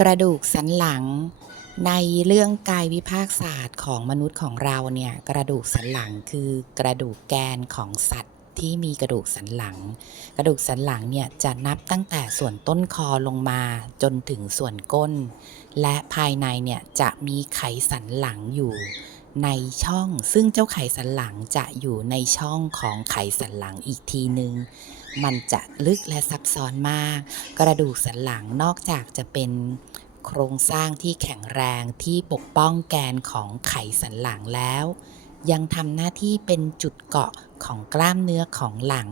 กระดูกสันหลัง ในเรื่องกายวิภาคศาสตร์ของมนุษย์ของเราเนี่ยกระดูกสันหลังคือกระดูกแกนของสัตว์ที่มีกระดูกสันหลัง กระดูกสันหลังเนี่ยจะนับตั้งแต่ส่วนต้นคอลงมาจนถึงส่วนก้น และภายในเนี่ยจะมีไขสันหลังอยู่ ในช่องซึ่งเจ้าไขสันหลังจะอยู่ในช่องของไขสันหลังอีกทีหนึ่งมันจะลึกและซับซ้อนมาก กระดูกสันหลังนอกจากจะเป็นโครงสร้างที่แข็งแรงที่ปกป้องแกนของไขสันหลังแล้ว ยังทำหน้าที่เป็นจุดเกาะของกล้ามเนื้อของหลัง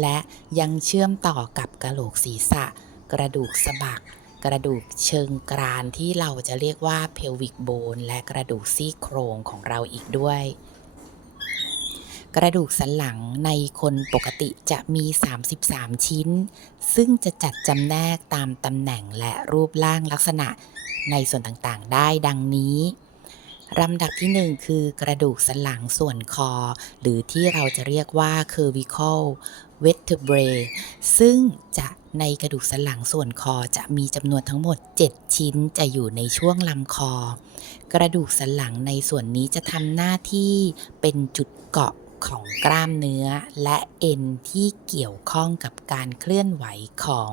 และยังเชื่อมต่อกับกระโหลกศีรษะ กระดูกสะบัก กระดูกเชิงกรานที่เราจะเรียกว่า pelvic bone และกระดูกซี่โครงของเราอีกด้วย กระดูกสันหลังในคนปกติจะมี 33 ชิ้น ซึ่งจะจัดจำแนกตามตำแหน่งและรูปร่างลักษณะในส่วนต่างๆ ได้ดังนี้ลำดับที่ 1 คือกระดูกสันหลังส่วนคอ หรือที่เราจะเรียกว่า cervical vertebrae ซึ่งจะ ในกระดูกสันหลังส่วนคอจะมีจำนวนทั้งหมด 7 ชิ้นจะอยู่ในช่วงลำคอ กระดูกสันหลังในส่วนนี้จะทำหน้าที่เป็นจุดเกาะของกล้ามเนื้อและเอ็นที่เกี่ยวข้องกับการเคลื่อนไหวของ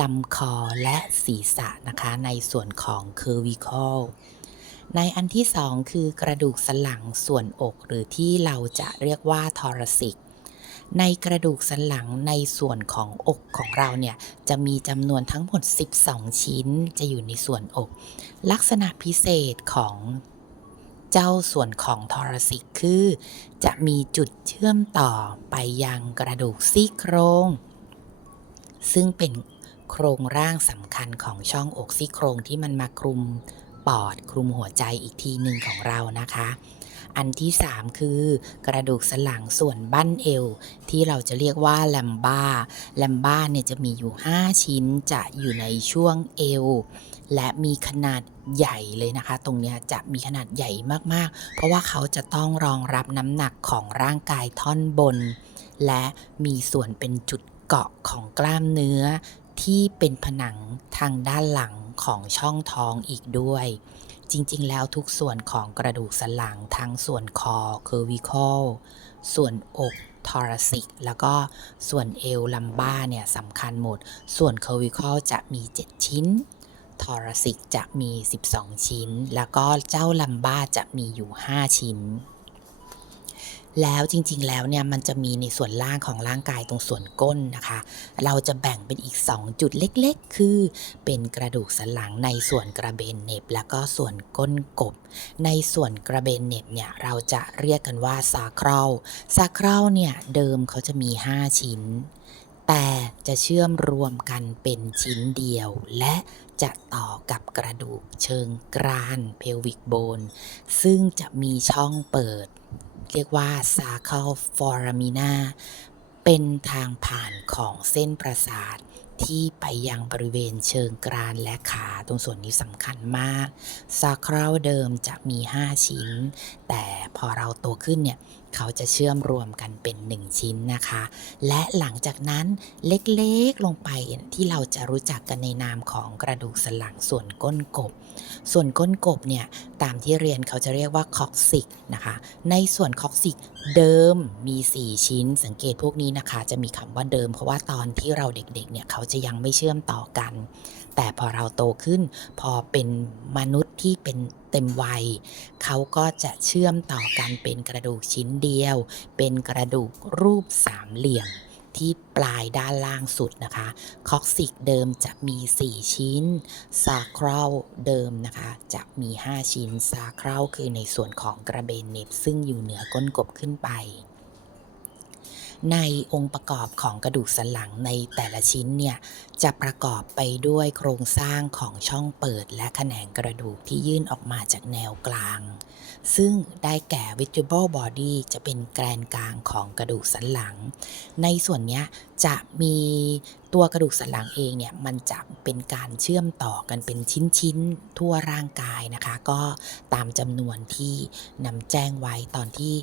ลำคอและศีรษะนะคะในส่วนของ cervical ในอันที่สองคือกระดูกสันหลังส่วนอกหรือที่เราจะเรียกว่า thoracic ในกระดูกสันหลังในส่วนของอกของเราเนี่ยจะมีจำนวนทั้งหมด 12 ชิ้นจะอยู่ในส่วนอก ลักษณะพิเศษของเจ้าส่วนของทอรสิกคือ จะมีจุดเชื่อมต่อไปยังกระดูกซี่โครง ซึ่งเป็นโครงร่างสำคัญของช่องอกซี่โครงที่มันมาคลุมปอดคลุมหัวใจอีกทีหนึ่งของเรานะคะ อันที่ 3 คือกระดูกสันหลังส่วนบั้นเอว ที่เราจะเรียกว่าแลมบ้าแลมบ้าเนี่ยจะมีอยู่ 5 ชิ้นจะอยู่ในช่วงเอว และมีขนาดใหญ่เลยนะคะ ตรงนี้จะมีขนาดใหญ่มากๆ เพราะว่าเขาจะต้องรองรับน้ำหนักของร่างกายท่อนบน และมีส่วนเป็นจุดเกาะของกล้ามเนื้อที่เป็นผนังทางด้านหลังของช่องท้องอีกด้วย จริงๆ แล้วทุกส่วนของกระดูกสันหลังทั้งส่วนคอ cervical ส่วนอกทอรัสิก แล้วก็ส่วนเอวลัมบ้าเนี่ยสำคัญหมด ส่วน cervical จะมี 7 ชิ้น ทอรัสิกจะมี 12 ชิ้น แล้วก็เจ้าลัมบ้าจะมีอยู่ 5 ชิ้น แล้วจริงๆ แล้วเนี่ยมันจะมีในส่วนล่างของร่างกายตรงส่วนก้นนะคะ เราจะแบ่งเป็นอีก 2 จุดเล็กๆ คือ เป็นกระดูกสันหลังในส่วนกระเบนเน็บ แล้วก็ส่วนก้นกบ ในส่วนกระเบนเน็บเนี่ยเราจะเรียกกันว่าซาคร a ลซาคร a ลเนี่ยเดิมเขาจะมี 5 ชิ้น แต่จะเชื่อมรวมกันเป็นชิ้นเดียว และจะต่อกับกระดูกเชิงกรานเพลวิกโบน ซึ่งจะมีช่องเปิด เรียกว่า sacral foramina เป็นทางผ่านของเส้นประสาทที่ไปยังบริเวณเชิงกรานและขาตรงส่วนนี้สำคัญมากซาคร a ลเดิมจะมี 5 ชิ้น แต่พอเราโตขึ้นเนี่ยเขาจะเชื่อมรวมกันเป็น 1 ชิ้นนะคะ และหลังจากนั้นเล็กๆลงไปที่เราจะรู้จักกันในนามของกระดูกสันหลังส่วนก้นกบ ส่วนก้นกบเนี่ยตามที่เรียนเขาจะเรียกว่าคอกซิกนะคะ ในส่วนคอกซิกเดิมมี 4 ชิ้น สังเกตพวกนี้นะคะ จะมีคำว่าเดิม เพราะว่าตอนที่เราเด็กๆเนี่ยเขาจะยังไม่เชื่อมต่อกัน แต่พอเราโตขึ้น พอเป็นมนุษย์ที่เป็นเต็มวัย เขาก็จะเชื่อมต่อกันเป็นกระดูกชิ้นเดียว เป็นกระดูกรูปสามเหลี่ยมที่ปลายด้านล่างสุดนะคะคอกซิกเดิมจะมี 4 ชิ้นซาคร a ลเดิมนะคะ จะมี 5 ชิ้นซาคร a ลคือในส่วนของกระเบนเน็บซึ่งอยู่เหนือก้นกบขึ้นไป ในองค์ประกอบของกระดูกสันหลังในแต่ละชิ้นเนี่ยจะประกอบไปด้วยโครงสร้างของช่องเปิดและแขนงกระดูกที่ยื่นออกมาจากแนวกลาง ซึ่งได้แก่ vertebral body จะเป็นแกนกลางของกระดูกสันหลัง ในส่วนนี้จะมีตัวกระดูกสันหลังเองเนี่ยมันจะเป็นการเชื่อมต่อกันเป็นชิ้นๆทั่วร่างกายนะคะ ก็ตามจำนวนที่นำแจ้งไว้ตอนที่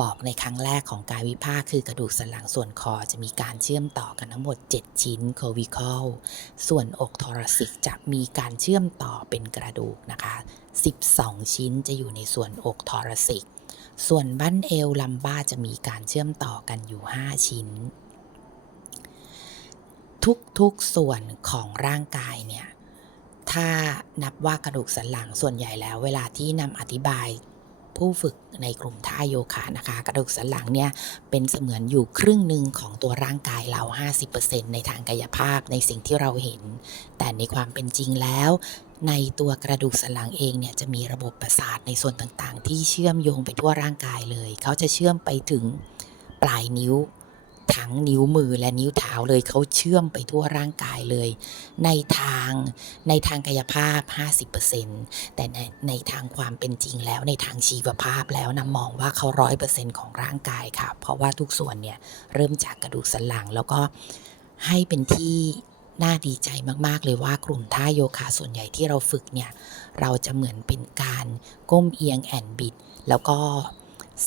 บอกในครั้งแรกของกายวิภาคคือกระดูกสันหลังส่วนคอจะมีการเชื่อมต่อกันทั้งหมด 7 ชิ้น cervical ส่วนอกทอรัสิกจะมีการเชื่อมต่อเป็นกระดูกนะคะ 12 ชิ้นจะอยู่ในส่วนอกทอรัสิก ส่วนบั้นเอวลัมบ้าจะมีการเชื่อมต่อกันอยู่ 5 ชิ้น ทุกๆส่วนของร่างกายเนี่ยถ้านับว่ากระดูกสันหลังส่วนใหญ่แล้ว เวลาที่นำอธิบาย ผู้ฝึกในกลุ่มท่าโยคะนะคะ กระดูกสันหลังเนี่ยเป็นเสมือนอยู่ครึ่งหนึ่งของตัวร่างกายเรา 50%ในทางกายภาพในสิ่งที่เราเห็น แต่ในความเป็นจริงแล้ว ในตัวกระดูกสันหลังเองเนี่ยจะมีระบบประสาทในส่วนต่างๆ ที่เชื่อมโยงไปทั่วร่างกายเลย เขาจะเชื่อมไปถึงปลายนิ้ว ทั้งนิ้วมือและนิ้วเท้าเลยเขาเชื่อมไปทั่วร่างกายเลย ในทางในทางกายภาพ 50%แต่ในในทางความเป็นจริงแล้วในทางชีวภาพแล้วนะมองว่าเขาร้อยเปอร์เซ็นของร่างกายค่ะ เพราะว่าทุกส่วนเนี่ยเริ่มจากกระดูกสันหลังแล้วก็ให้เป็นที่น่าดีใจมาก ๆ เลยว่ากลุ่มท่าโยคะส่วนใหญ่ที่เราฝึกเนี่ย เราจะเหมือนเป็นการก้มเอียงแอนบิด แล้วก็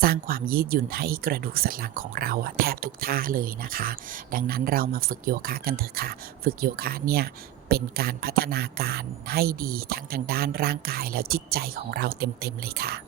สร้างความยืดหยุ่นให้กระดูกสันหลังของเราแทบทุกท่าเลยนะคะ ดังนั้นเรามาฝึกโยคะกันเถอะค่ะ ฝึกโยคะเนี่ยเป็นการพัฒนาการให้ดีทั้งทางด้านร่างกายแล้วจิตใจของเราเต็มๆเลยค่ะ